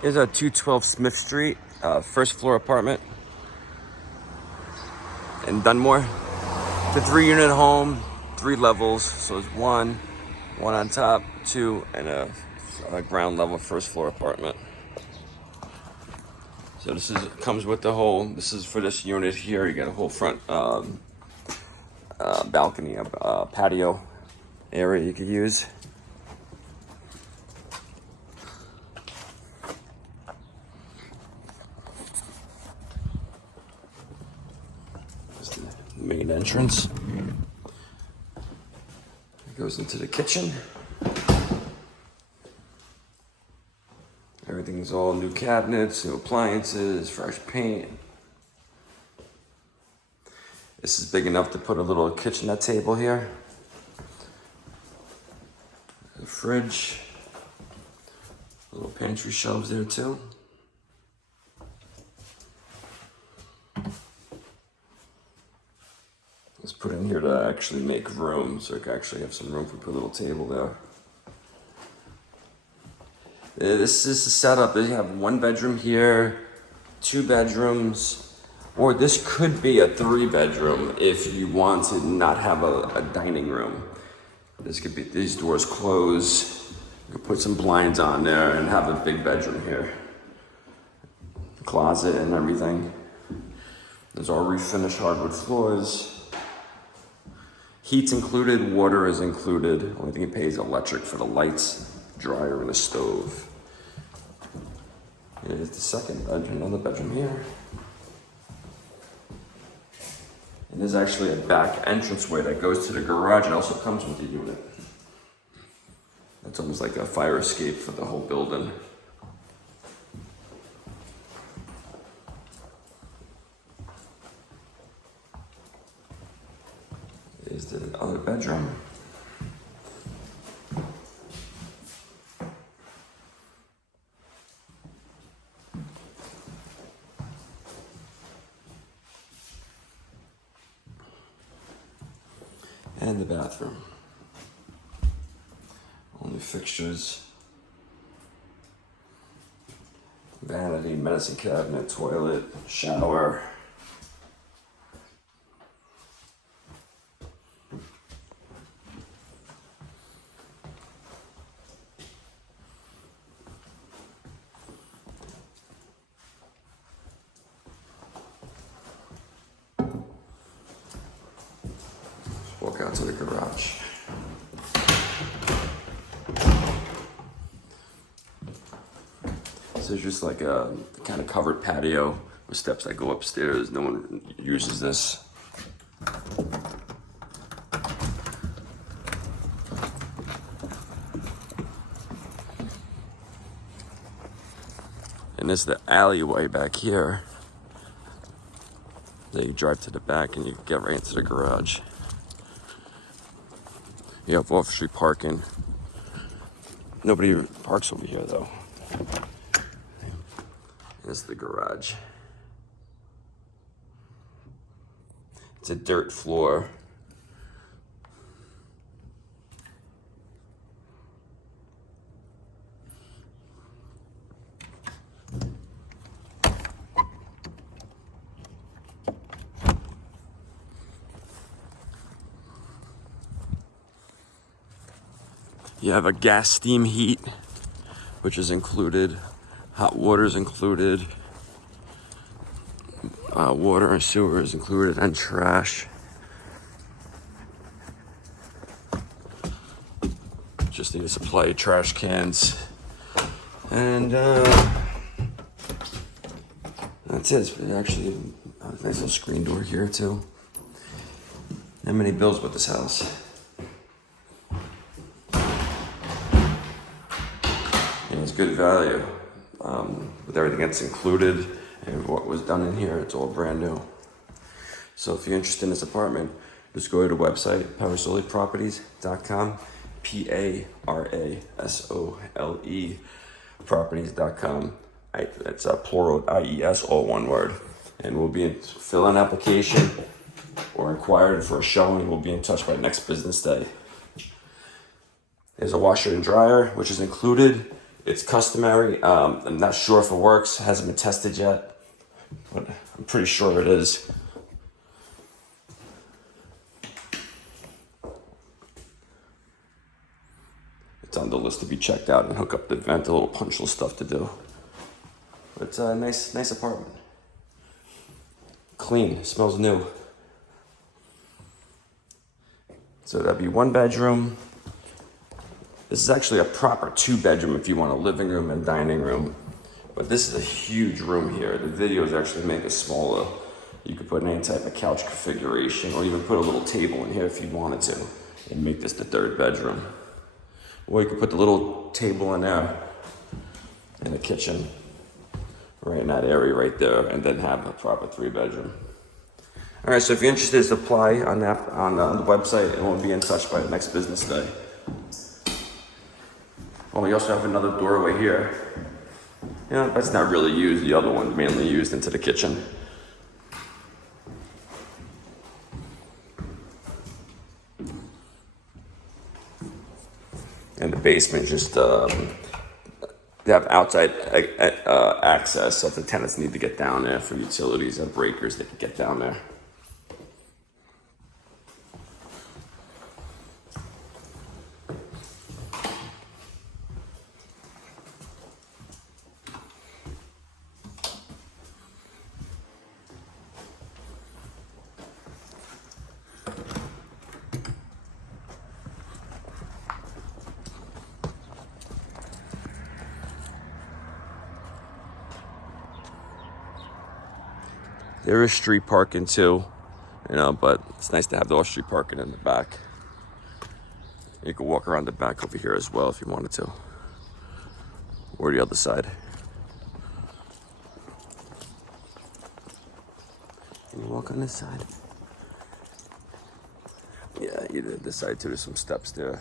Here's a 212 Smith Street, first floor apartment in Dunmore. It's a 3-unit home, 3 levels. So it's one on top, 2, and a ground level first floor apartment. So this comes with the whole. This is for this unit here. You got a whole front balcony, patio area you could use. The main entrance. It goes into the kitchen. Everything's all new cabinets, new appliances, fresh paint. This is big enough to put a little kitchenette table here. A fridge. Little pantry shelves there too. Let's put in here to actually make room, so I can actually have some room for put a little table there. This is the setup. You have 1 bedroom here, 2 bedrooms, or this could be a 3-bedroom if you want to not have a dining room. This could be, these doors close. You could put some blinds on there and have a big bedroom here. Closet and everything. There's all refinished hardwood floors. Heat's included, water is included. Only thing you pay is electric for the lights, dryer, and a stove. Here's the second bedroom, another bedroom here. And there's actually a back entranceway that goes to the garage. It also comes with the unit. It's almost like a fire escape for the whole building. Here's the other bedroom. And the bathroom. Only fixtures. Vanity, medicine cabinet, toilet, shower. Walk out to the garage. So it's just like a kind of covered patio with steps that go upstairs. No one uses this. And there's the alleyway back here. Then you drive to the back and you get right into the garage. You have off-street parking. Nobody parks over here though. This is the garage. It's a dirt floor. You have a gas steam heat, which is included. Hot water is included. Water and sewer is included, and trash. Just need to supply trash cans. And that's it. It's actually a nice little screen door here too. Not many bills with this house. And it's good value. With everything that's included and what was done in here, it's all brand new. So if you're interested in this apartment, just go to the website, parasoleproperties.com, PARASOLE properties.com. It's a plural, IES, all one word. And we'll be fill an application or inquire for a showing. We'll be in touch by next business day. There's a washer and dryer, which is included. It's customary. I'm not sure if it works. Hasn't been tested yet, but I'm pretty sure it is. It's on the list to be checked out and hook up the vent, a little punch list stuff to do. But it's a nice apartment. Clean, smells new. So that'd be 1 bedroom. This is actually a proper 2-bedroom if you want a living room and dining room. But this is a huge room here. The videos actually make it smaller. You could put any type of couch configuration or even put a little table in here if you wanted to and make this the 3rd bedroom. Or you could put the little table in there in the kitchen, right in that area right there, and then have a proper 3-bedroom. All right, so if you're interested, just apply on the website, and we'll be in touch by the next business day. Oh, we also have another doorway here. You know, that's not really used. The other one's mainly used into the kitchen. And the basement just, they have outside access, so if the tenants need to get down there for utilities and breakers, they can get down there. There is street parking too, you know, but it's nice to have the off-street parking in the back. You can walk around the back over here as well if you wanted to, or the other side. Can you walk on this side? Yeah, you did this side too. There's some steps there.